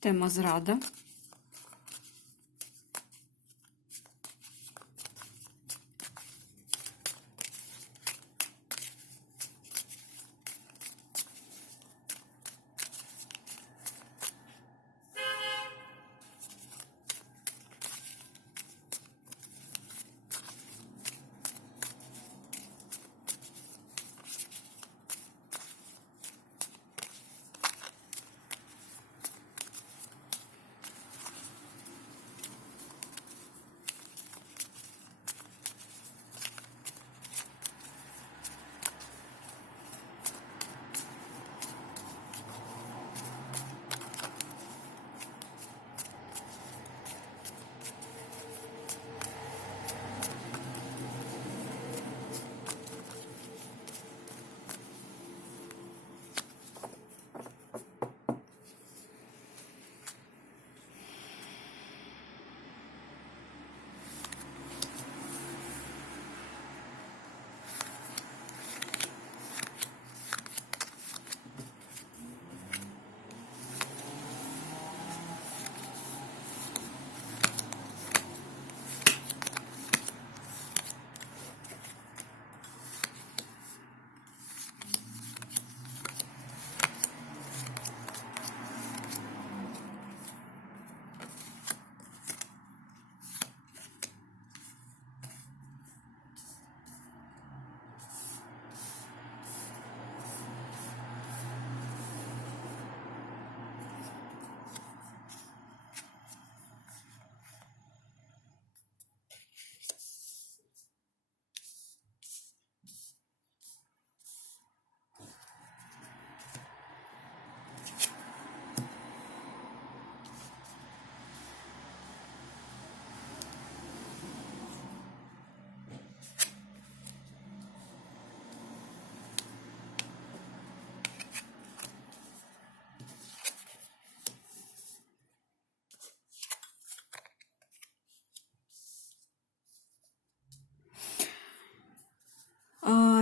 Тема зрада.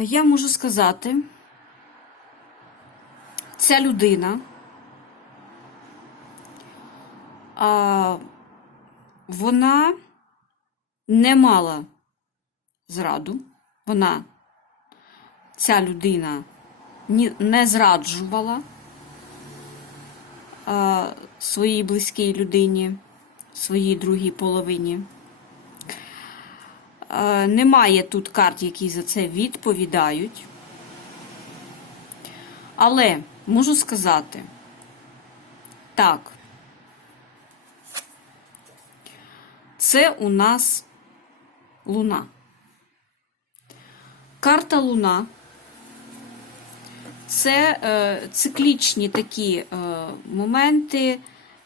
Я можу сказати, ця людина, вона не мала зраду, вона, ця людина, не зраджувала своїй близькій людині, своїй другій половині. Е, Немає тут карт, які за це відповідають. Але можу сказати, так, це у нас Луна. Карта Луна це е, циклічні такі е, моменти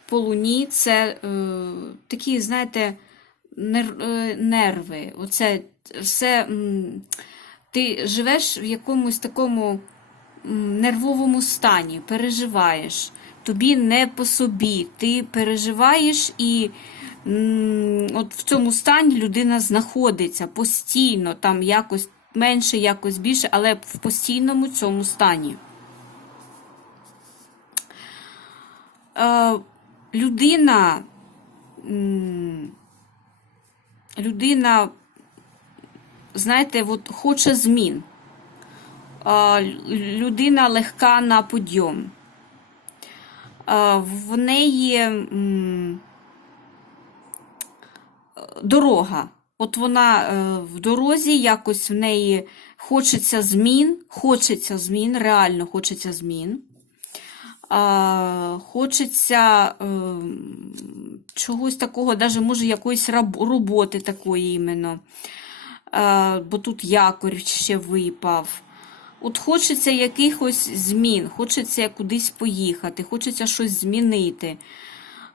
по Луні, це е, такі, знаєте, нерви. Оце все. Ти живеш в якомусь такому нервовому стані, переживаєш. Тобі не по собі. Ти переживаєш і от в цьому стані людина знаходиться постійно, там якось менше, якось більше, але в постійному цьому стані. Е, людина. Людина, знаєте, от хоче змін. Людина легка на подйом. В неї дорога. От вона е, в дорозі, якось в неї хочеться змін, хочеться змін, реально хочеться змін. Хочеться е, чогось такого, навіть може якоїсь роботи такої іменно. Е, Бо тут якорь ще випав. От хочеться якихось змін, хочеться кудись поїхати, хочеться щось змінити.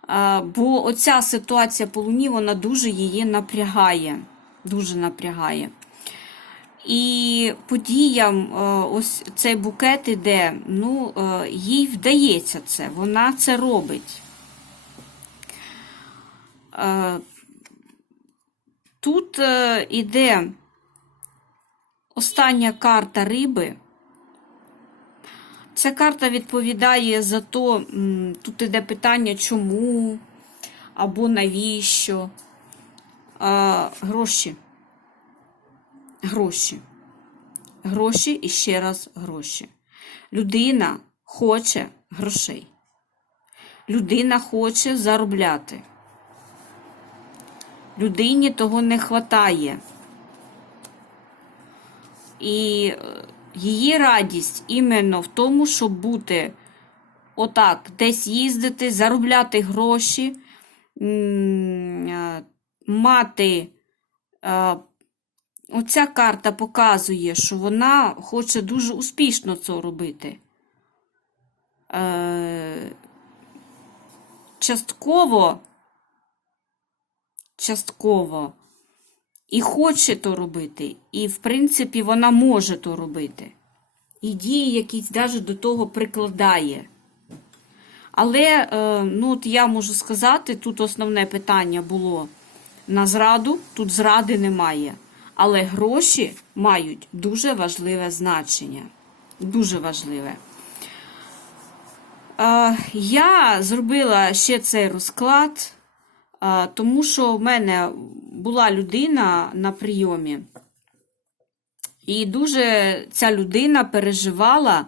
Е, Бо оця ситуація по луні, вона дуже її напрягає. Дуже напрягає. І подіям е, ось цей букет іде, ну, їй вдається це, вона це робить. Е, Тут е, іде остання карта риби. Ця карта відповідає за то, тут іде питання чому або навіщо. А, гроші. Гроші. Гроші і ще раз гроші. Людина хоче грошей. Людина хоче заробляти. Людині того не вистачає. І е, її радість іменно в тому, щоб бути отак, десь їздити, заробляти гроші, е, мати. е, Оця карта показує, що вона хоче дуже успішно це робити. Частково, частково і хоче то робити, і, в принципі, вона може то робити. І дії якісь навіть до того прикладає. Але, е, ну, от я можу сказати, тут основне питання було на зраду, тут зради немає. Але гроші мають дуже важливе значення. Дуже важливе. Е, Я зробила ще цей розклад, тому що в мене була людина на прийомі, і дуже ця людина переживала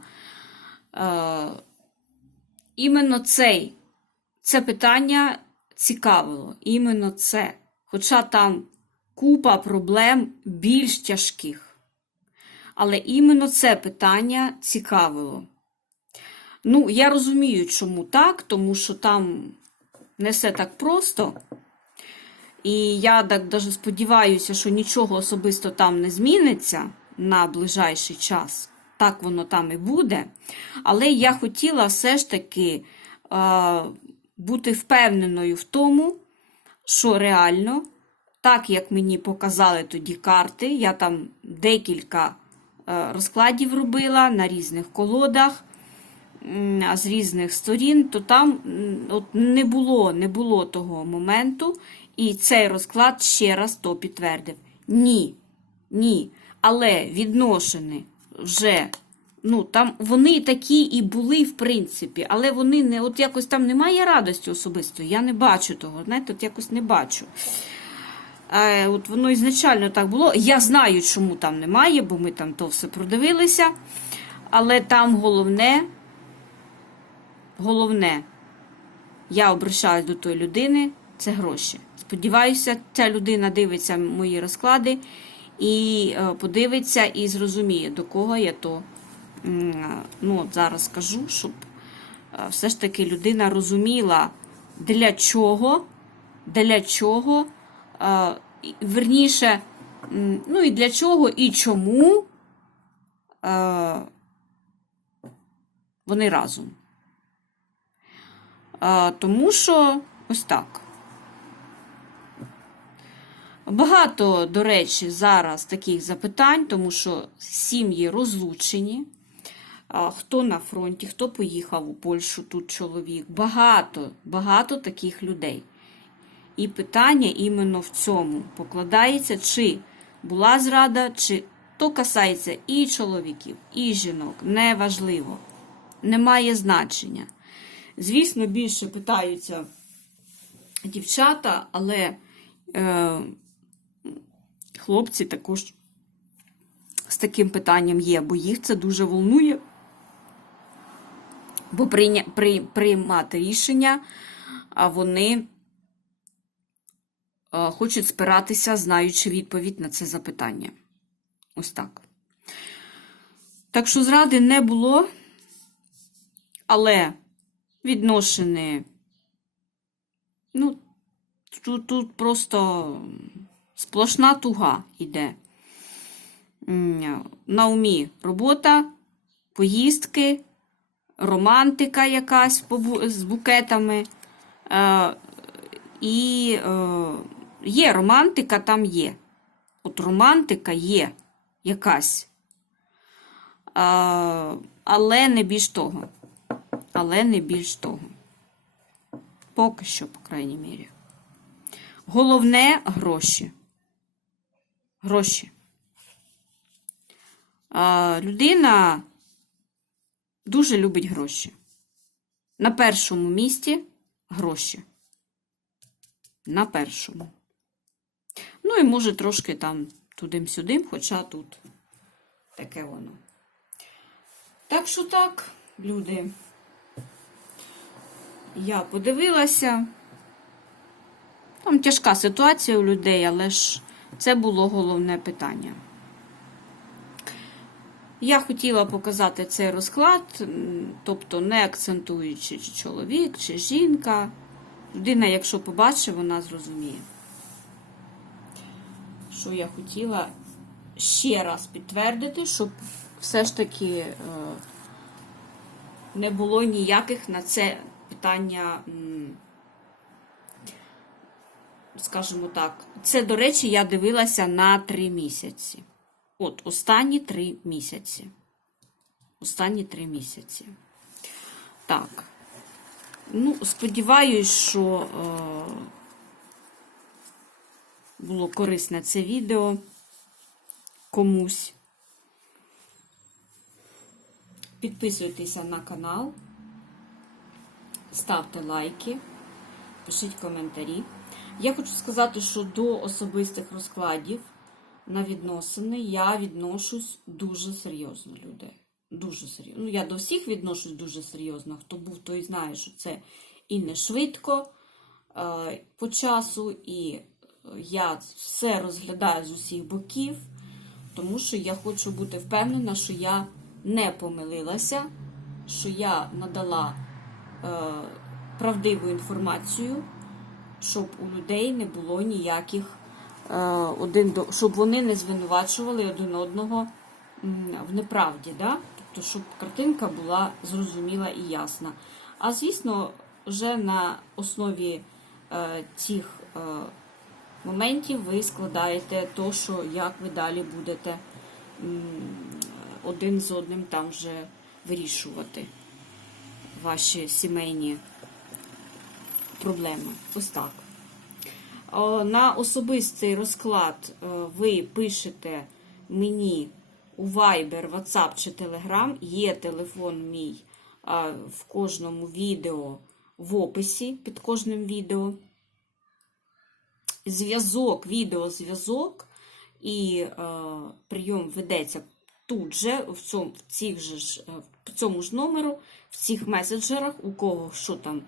е, іменно цей. Це питання цікавило. Іменно це. Хоча там купа проблем більш тяжких. Але іменно це питання цікавило. Ну, я розумію, чому так, тому що там не все так просто. І я так даже сподіваюся, що нічого особисто там не зміниться на ближайший час. Так воно там і буде. Але я хотіла все ж таки е, бути впевненою в тому, що реально, так як мені показали тоді карти, я там декілька е, розкладів робила на різних колодах з різних сторін, то там от не було, не було того моменту, і цей розклад ще раз то підтвердив. Ні, ні. Але відношені вже, ну там вони такі і були, в принципі, але вони не, от якось там немає радості особисто. Я не бачу того. Знаєте, от якось не бачу. Е, от воно ізначально так було. Я знаю, чому там немає, бо ми там то все продивилися. Але там головне, головне, я обращаюсь до тої людини, це гроші. Сподіваюся, ця людина дивиться мої розклади і е, подивиться і зрозуміє, до кого я то ну, от зараз скажу, щоб е, все ж таки людина розуміла, для чого, для чого, е, верніше, ну і для чого і чому вони разом. Тому що ось так. Багато, до речі, зараз таких запитань, тому що сім'ї розлучені. Хто на фронті, хто поїхав у Польщу, тут чоловік. Багато, багато таких людей. І питання іменно в цьому покладається, чи була зрада, чи то касається і чоловіків, і жінок. Неважливо. Немає значення. Звісно, більше питаються дівчата, але е, хлопці також з таким питанням є, бо їх це дуже волнує. Бо прийня, при, приймати рішення, а вони е, хочуть спиратися, знаючи відповідь на це запитання. Ось так. Так що зради не було, але відношені, ну, тут, тут просто сплошна туга йде. На умі робота, поїздки, романтика якась з букетами. Е, і е, є романтика, там є. От романтика є якась. Е, але не більш того. Але не більш того. Поки що, по крайній мірі. Головне гроші. Гроші. А, людина дуже любить гроші. На першому місці гроші. На першому. Ну і може трошки там тудим-сюдим, хоча тут таке воно. Так що так, люди. Я подивилася. Там тяжка ситуація у людей, але ж це було головне питання. Я хотіла показати цей розклад, тобто не акцентуючи, чи чоловік, чи жінка. Людина, якщо побачить, вона зрозуміє. Що я хотіла ще раз підтвердити, щоб все ж таки е, не було ніяких на це питання, скажімо так. Це, до речі, я дивилася на три місяці. От, останні три місяці. Останні три місяці. Так. Ну, сподіваюсь, що е, було корисне це відео комусь. Підписуйтеся на канал, ставте лайки, пишіть коментарі. Я хочу сказати, що до особистих розкладів на відносини я відношусь дуже серйозно, люди. Дуже серйозно. Ну, я до всіх відношусь дуже серйозно. Хто був, той знає, що це і не швидко е, по часу, і я все розглядаю з усіх боків, тому що я хочу бути впевнена, що я не помилилася, що я надала правдиву інформацію, щоб у людей не було ніяких е, один до щоб вони не звинувачували один одного в неправді, да? тобто, щоб картинка була зрозуміла і ясна. А звісно, вже на основі е, цих е, моментів ви складаєте то, що як ви далі будете один з одним там вже вирішувати ваші сімейні проблеми. Ось так. На особистий розклад е, ви пишете мені у Viber, WhatsApp чи Telegram. Є телефон мій в кожному відео в описі під кожним відео. Зв'язок, відеозв'язок і е, прийом ведеться тут же, в цьому, в, цих же е, в цьому ж номеру, в цих меседжерах, у кого що там,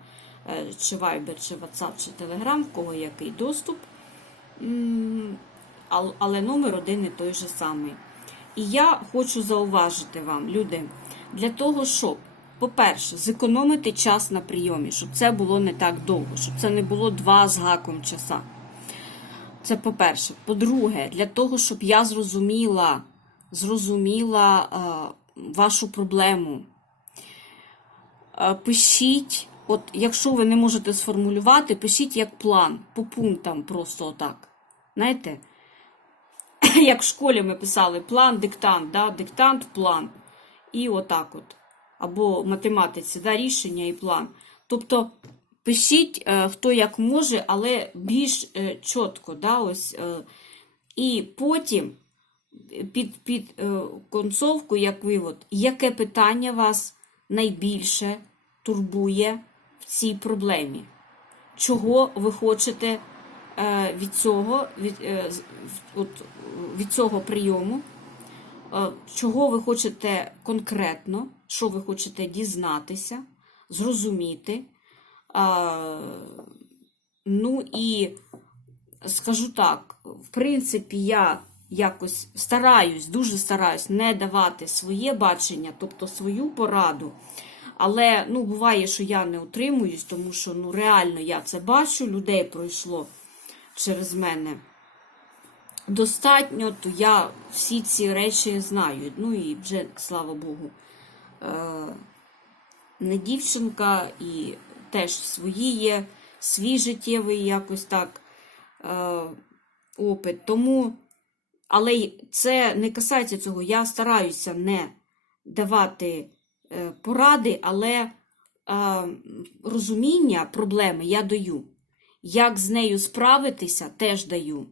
е, чи Viber, чи WhatsApp, чи Telegram, в кого який доступ. Але номер один і той же самий. І я хочу зауважити вам, люди, для того, щоб, по-перше, зекономити час на прийомі, щоб це було не так довго, щоб це не було два з гаком часа. Це по-перше. По-друге, для того, щоб я зрозуміла, зрозуміла е, вашу проблему. Е, пишіть, от якщо ви не можете сформулювати, пишіть як план, по пунктам просто отак. Знаєте? Як в школі ми писали план, диктант, да? диктант, план. І отак от. Або в математиці, да, рішення і план. Тобто пишіть, е, хто як може, але більш чітко. Да, ось, і потім під, під е, концовку, як вивод, яке питання вас найбільше турбує в цій проблемі? Чого ви хочете е, від цього, від, е, от, від цього прийому? Е, Чого ви хочете конкретно, що ви хочете дізнатися, зрозуміти? А, ну і скажу так, в принципі, я якось стараюсь, дуже стараюсь не давати своє бачення, тобто свою пораду. Але ну, буває, що я не утримуюсь, тому що ну, реально я це бачу, людей пройшло через мене достатньо, то я всі ці речі знаю. Ну і вже, слава Богу, е, не дівчинка і теж свої є, свій життєвий якось так е, опит. Тому, але це не касається цього. Я стараюся не давати е, поради, але е, розуміння проблеми я даю. Як з нею справитися, теж даю.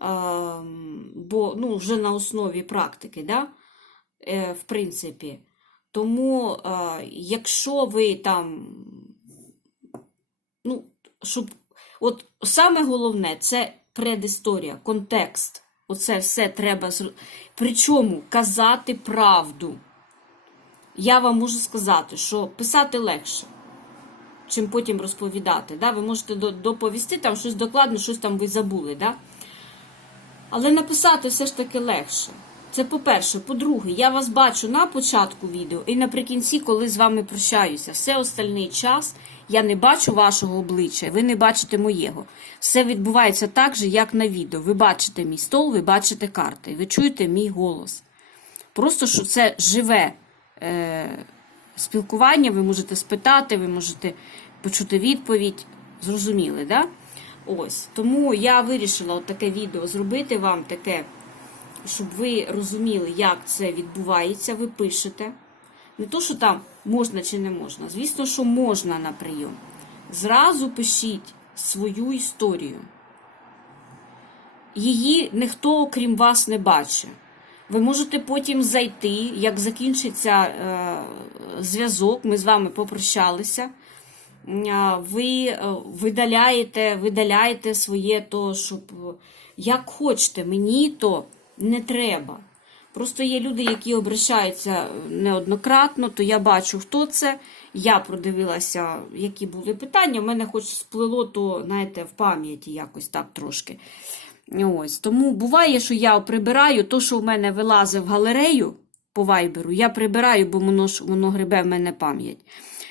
Ем, бо ну, вже на основі практики, да? е, в принципі. Тому, е, якщо ви там, ну, щоб, от саме головне це предісторія, контекст. Оце все треба Причому казати правду. Я вам можу сказати, що писати легше, чим потім розповідати. Да? Ви можете доповісти там щось докладно, щось там ви забули. Да? Але написати все ж таки легше. Це по-перше. По-друге, я вас бачу на початку відео і наприкінці, коли з вами прощаюся. Все остальний час я не бачу вашого обличчя, ви не бачите моєго. Все відбувається так же, як на відео. Ви бачите мій стол, ви бачите карти, ви чуєте мій голос. Просто що це живе е, спілкування, ви можете спитати, ви можете почути відповідь. Зрозуміли, да? Ось. Тому я вирішила от таке відео зробити вам таке, щоб ви розуміли, як це відбувається. Ви пишете. Не то, що там можна чи не можна. Звісно, що можна на прийом. Зразу пишіть свою історію. Її ніхто, крім вас, не бачить. Ви можете потім зайти, як закінчиться е, зв'язок, ми з вами попрощалися. Е, Ви е, видаляєте, видаляєте своє то, щоб як хочете, мені то не треба. Просто є люди, які обращаються неоднократно, то я бачу, хто це. Я продивилася, які були питання. У мене хоч сплило, то, знаєте, в пам'яті якось так трошки. Ось. Тому буває, що я прибираю то, що в мене вилазить в галерею по вайберу, я прибираю, бо воно, воно грибе в мене пам'ять.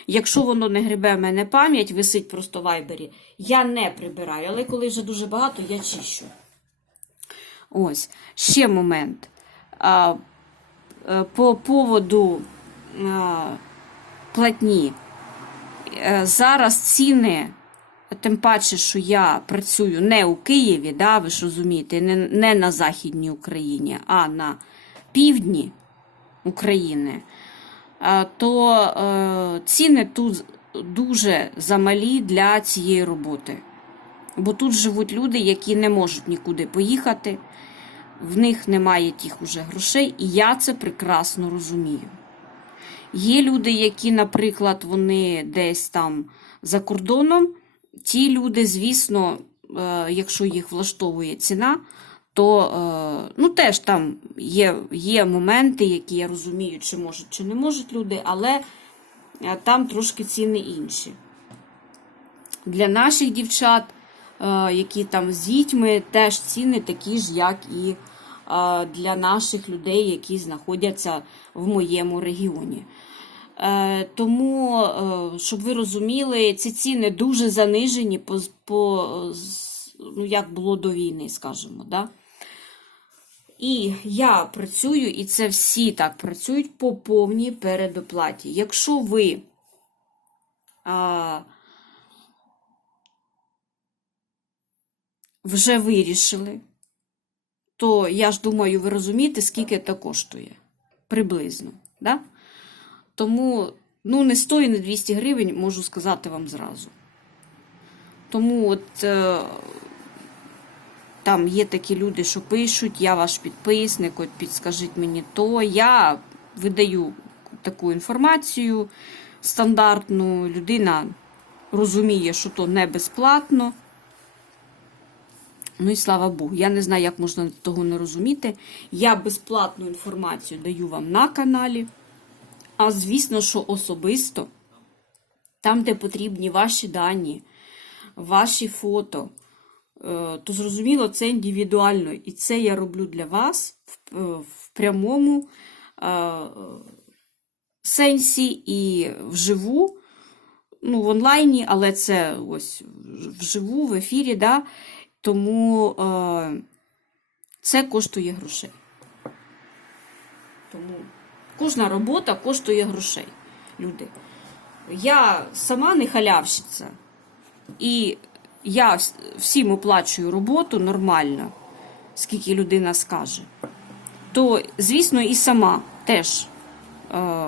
Якщо воно не грибе в мене пам'ять, висить просто в вайбері, я не прибираю. Але коли вже дуже багато, я чищу. Ось. Ще момент. А, е, по поводу а, платні. Е, Зараз ціни, тим паче, що я працюю не у Києві, да, ви ж розумієте, не, не на Західній Україні, а на півдні України, е, то ціни тут дуже замалі для цієї роботи. Бо тут живуть люди, які не можуть нікуди поїхати, в них немає тих уже грошей, і я це прекрасно розумію. Є люди, які, наприклад, вони десь там за кордоном. Ті люди, звісно, е, якщо їх влаштовує ціна, то е, ну, теж там є, є моменти, які я розумію, чи можуть, чи не можуть люди, але е, там трошки ціни інші. Для наших дівчат, які там з дітьми, теж ціни такі ж, як і е, для наших людей, які знаходяться в моєму регіоні. Е, Тому, е, щоб ви розуміли, ці ціни дуже занижені по, по ну, як було до війни, скажімо. Да? І я працюю, і це всі так працюють по повній передоплаті. Якщо ви вже вирішили, то я ж думаю, ви розумієте, скільки це коштує приблизно. Да? Тому ну, не 100 і не 200 гривень, можу сказати вам зразу. Тому от е, там є такі люди, що пишуть, я ваш підписник, от підскажіть мені то. Я видаю таку інформацію стандартну. Людина розуміє, що то не безплатно. Ну і слава Богу, я не знаю, як можна того не розуміти. Я безплатну інформацію даю вам на каналі. А звісно, що особисто, там, де потрібні ваші дані, ваші фото, е, то зрозуміло, це індивідуально. І це я роблю для вас в, е, прямому е, сенсі і вживу, ну, в онлайні, але це ось вживу, в ефірі, да? Тому е, це коштує грошей. Тому кожна робота коштує грошей, люди. Я сама не халявщиця, і я всім оплачую роботу нормально, скільки людина скаже. То, звісно, і сама теж е,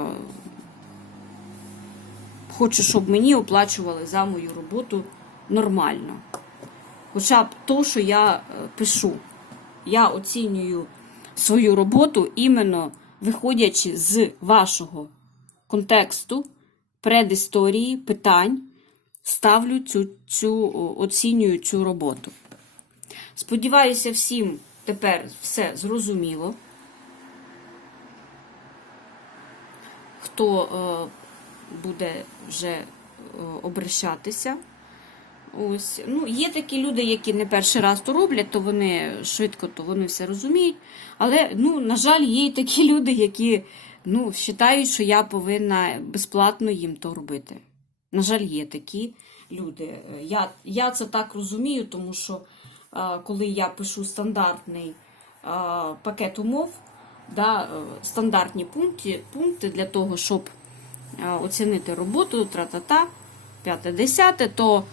хочу, щоб мені оплачували за мою роботу нормально. Хоча б то, що я е, пишу. Я оцінюю свою роботу іменно виходячи з вашого контексту, предісторії, питань ставлю цю, цю оцінюю цю роботу. Сподіваюся, всім тепер все зрозуміло. Хто е, буде вже е, обращатися. Ось. Ну, є такі люди, які не перший раз то роблять, то вони швидко то вони все розуміють. Але, ну, на жаль, є і такі люди, які ну, вважають, що я повинна безплатно їм то робити. На жаль, є такі люди. Я, я це так розумію, тому що е, коли я пишу стандартний е, пакет умов, да, е, стандартні пункти, пункти для того, щоб е, оцінити роботу, тра-та-та, п'яте-десяте, то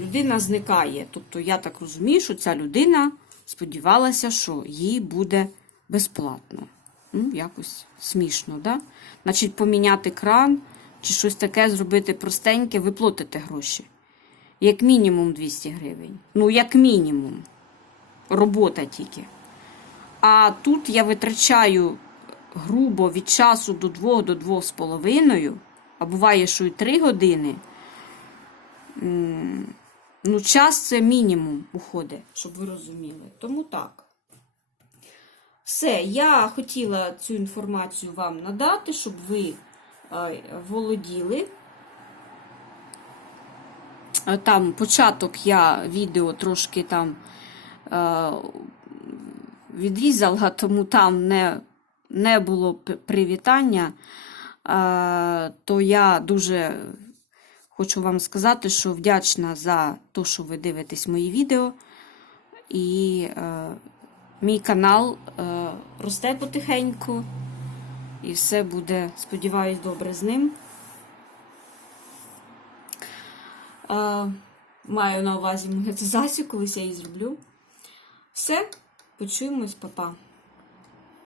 людина зникає. Тобто я так розумію, що ця людина сподівалася, що їй буде безплатно. Ну, якось смішно, да? Значить, поміняти кран чи щось таке зробити простеньке, ви платите гроші. Як мінімум 200 гривень. Ну, як мінімум. Робота тільки. А тут я витрачаю грубо від часу до 2 до 2,5, а буває, що і 3 години. Ну, час це мінімум уходить, щоб ви розуміли. Тому так. Все, я хотіла цю інформацію вам надати, щоб ви е, володіли. Е, Там початок я відео трошки там е, відрізала, тому там не, не було привітання. То я дуже хочу вам сказати, що вдячна за те, що ви дивитесь мої відео. І е, мій канал е, росте потихеньку. І все буде, сподіваюсь, добре з ним. Е, маю на увазі монетизацію, колись я її зроблю. Все, почуємось, па-па.